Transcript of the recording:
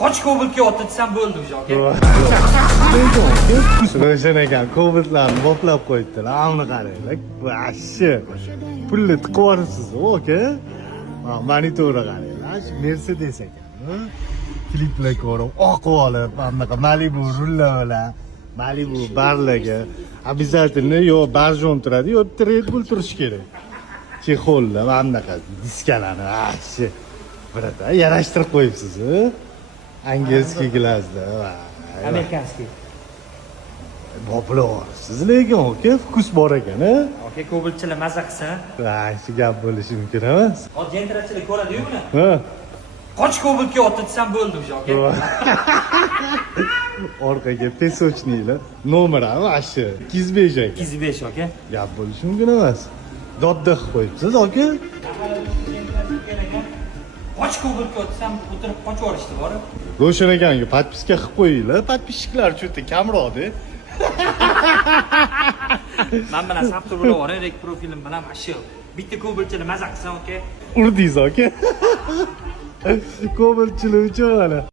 Qoch Cobaltga ot desam bo'ldi уже, aka. Roshan ekan Cobaltlarni boplab qo'yibdilar. Amni qaranglar. Vashshi. Pulni tiqib yuboribsiz, aka. Monitorga qaranglar. Shu Mercedes ekan. Kliplar ko'rib, oq olib, bunaqa Malibu rullalar, Malibu barligi. Обязательно yo barjon turadi, yo Red Bull turishi kerak. Chexollar, bunaqa diskalarni, vashshi. Birata yarashtirib qo'yibsiz, angelskiy glaslar. Amerikanskiy. Boplar, siz lekin aka, fokus bor ekan, a? Aka, Cobaltchilar maza qilsa, Shu gap bo'lishi mumkin emas. hozir jentirachilar ko'radi-yu buni. Ha. Qoch Cobaltga ot desam bo'ldi уже, aka. Orqaga pesочныйlar. Nomer ham ashi 205 ekan. 205 aka. Gap bo'lishi mumkin emas. Dodda qilib qo'yibsiz, aka. Qoch Cobaltga ot desam o'tirib qochib yuborishdi bor. Roshan akanga подписка qilib qo'yinglar. Подписчиклар uchun kamroqda. Men bilan saptir bo'lib yuboring, profilim bilan shu. Bitta Cobaltchilar maza qilsa, aka. Urdingiz, aka. Cobaltchilar uchun mana.